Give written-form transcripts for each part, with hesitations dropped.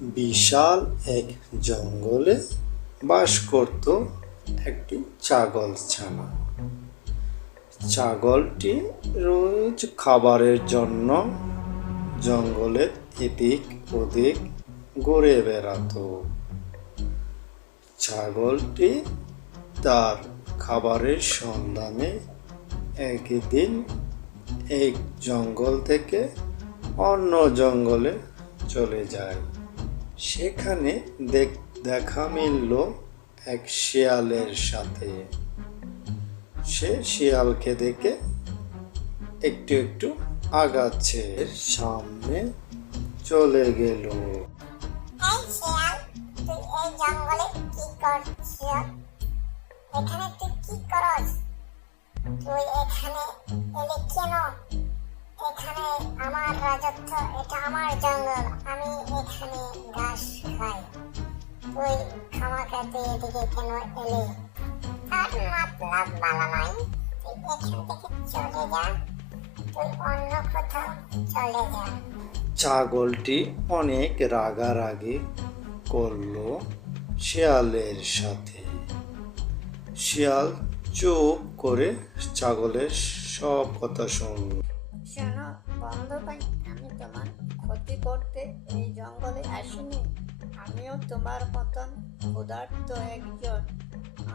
বিশাল এক জঙ্গলে বাস করত একটি ছাগলছানা। ছাগলটি রোজ খাবারের জন্য জঙ্গলের এদিক ওদিক ঘুরে বেড়াতো। ছাগলটি তার খাবারের সন্ধানে একদিন এক জঙ্গল থেকে অন্য জঙ্গলে চলে যায়। সেখানে দেখা মিলল এক শিয়ালের সাথে। সে শিয়ালকে দেখে একটু একটু আগাচ্ছে, সামনে চলে গেল। এই শিয়াল, তুই এই জঙ্গলে কি করছিস? এখানে তুই কি করস? তুই এখানে এলি কেন? এখানে আমার রাজত্ব, এটা আমার জঙ্গল, আমি এখানে ঘাস খাই। তুই খামাখা এদিকে কেন এলি? তার মতলব ভালো নয়, তুই এখান থেকে চলে যা, তুই অন্য কোথাও চলে যা। ছাগলটি অনেক রাগারাগি করলো শিয়ালের সাথে। শিয়াল চুপ করে ছাগলের সব কথা শুনল। শোনো বন্ধু ভাই, আমি তোমার ক্ষতি করতে এই জঙ্গলে আসিনি। আমিও তোমার মতন ক্ষুধার্ত একজন।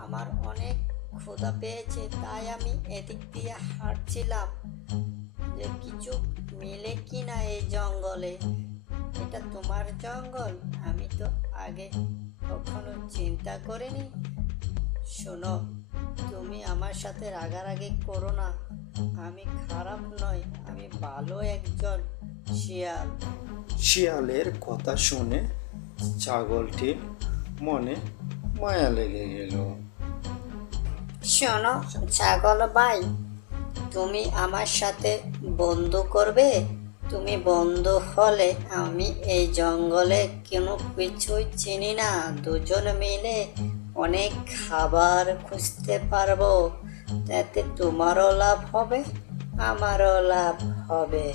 আমার অনেক ক্ষুধা পেয়েছে, তাই আমি এদিক দিয়ে হাঁটছিলাম যে কিছু মিলে কিনা এই জঙ্গলে। এটা তোমার জঙ্গল, আমি তো আগে কখনো চিন্তা করিনি। শোনো, তুমি আমার সাথে রাগারাগি করো না। আমি খারাপ নই, আমি ভালো একজন শিয়াল। শিয়ালের কথা শুনে ছাগলটির মনে মায়া লেগে গেল। শোনো ছাগল ভাই, তুমি আমার সাথে বন্ধু করবে? তুমি বন্ধু হলে আমি এই জঙ্গলে কোনো কিছুই চিনি না, দুজন মিলে অনেক খাবার খুঁজতে পারবো। তাতে তোমারও লাভ হবে, আমারও লাভ হবে।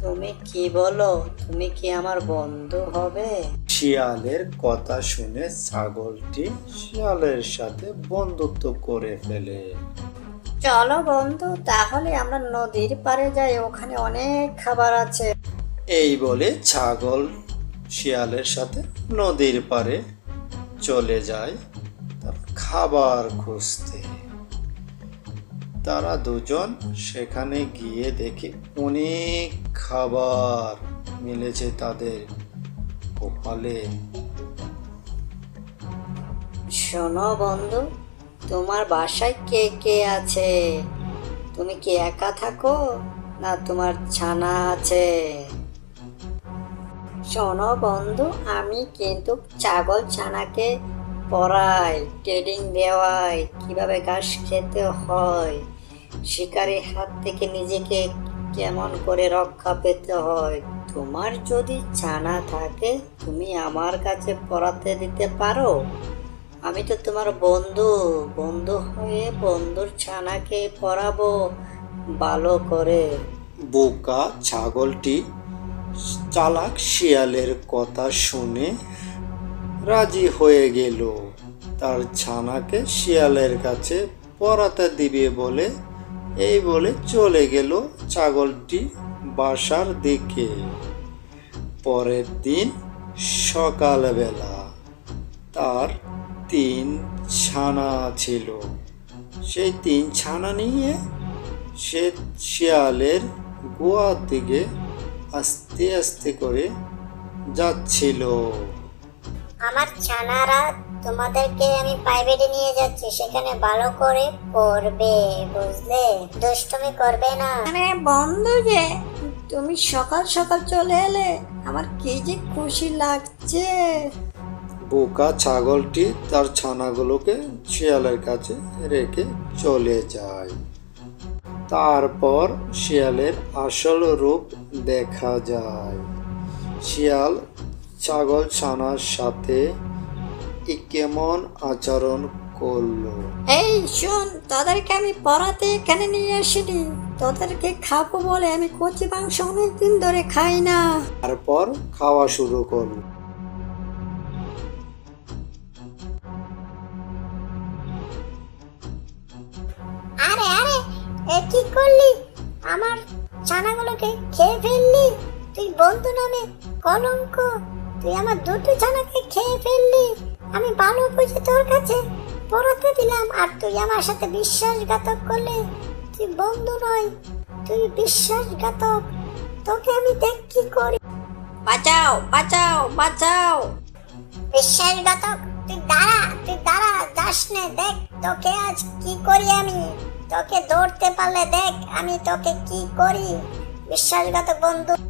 তুমি কি বলো? তুমি কি আমার বন্ধু হবে? শিয়ালের কথা শুনে ছাগলটি শিয়ালের সাথে বন্ধুত্ব করে ফেলে। চলো বন্ধু, তাহলে আমরা নদীর পাড়ে যাই, ওখানে অনেক খাবার আছে। এই বলে ছাগল শিয়ালের সাথে নদীর পাড়ে চলে যায় তার খাবার খুঁজতে। তারা দুজন সেখানে গিয়ে দেখে অনেক খাবার মিলেছে তাদের কপালে। শোনো বন্ধু, তোমার বাসায় কে কে আছে? তুমি কি একা থাকো না তোমার ছানা আছে? শোনো বন্ধু, আমি কিন্তু ছাগল ছানাকে পড়াই, ট্রেনিং দেওয়াই কিভাবে ঘাস খেতে হয়, শিকারীর হাত থেকে নিজেকে কেমন করে রক্ষা পেতে হয়। তোমার যদি ছানা থাকে, তুমি আমার কাছে পড়াতে দিতে পারো। আমি তো তোমার বন্ধু, বন্ধু হয়ে বন্ধুর ছানাকে পড়াবো ভালো করে। বোকা ছাগলটি চালাক শিয়ালের কথা শুনে রাজি হয়ে গেল। তার ছানাকে শিয়ালের কাছে পড়াতে দিবে বলে এই বলে চলে গেল ছাগলটি বাসার দিকে। পরের দিন সকালবেলা তার 3 ছানা ছিল। সেই 3 ছানা নিয়ে সে শিয়ালের গুহার দিকে আস্তে আস্তে করে যাচ্ছিল। আমার ছানারা, তোমাদেরকে আমি প্রাইভেটে নিয়ে যাচ্ছি, সেখানে ভালো করে পড়বে, বুঝলে? দুষ্টুমি করবে না। আরে বন্ধু, যে তুমি সকাল সকাল চলে এলে, আমার কি যে খুশি লাগছে। বোকা ছাগলটি তার ছানাগুলোকে শিয়ালের কাছে রেখে চলে যায়। তারপর শিয়ালের আসল রূপ দেখা যায়। শিয়াল ছাগল ছানার সাথে কেমন আচরণ করলো। এই শোন, তোদেরকে আমি পড়াতে এখানে নিয়ে আসিনি, তোদেরকে খাবো বলে। আমি কচি মাংস অনেকদিন ধরে খাই না। তারপর খাওয়া শুরু করলো। কি করলি? আমার ছানাগুলোকে খেয়ে ফেললি। তুই বন্ধু নামে কলঙ্ক। তুই আমার দুটো ছানাকে খেয়ে ফেললি। আমি ভালো বুঝে তোর কাছে পড়াতে দিলাম, আর তুই আমার সাথে বিশ্বাসঘাতক করলে। তুই বন্ধু নয়, তুই বিশ্বাসঘাতক। তোকে আমি দেখ কি করি। বাঁচাও, বাঁচাও, বাঁচাও! বিশ্বাসঘাতক, তুই দাঁড়া, যাস নে। দেখ তোকে আজ কি করি আমি। তোকে ধরতে পারলে দেখ আমি তোকে কি করি। বিশ্বাসঘাতক বন্ধু।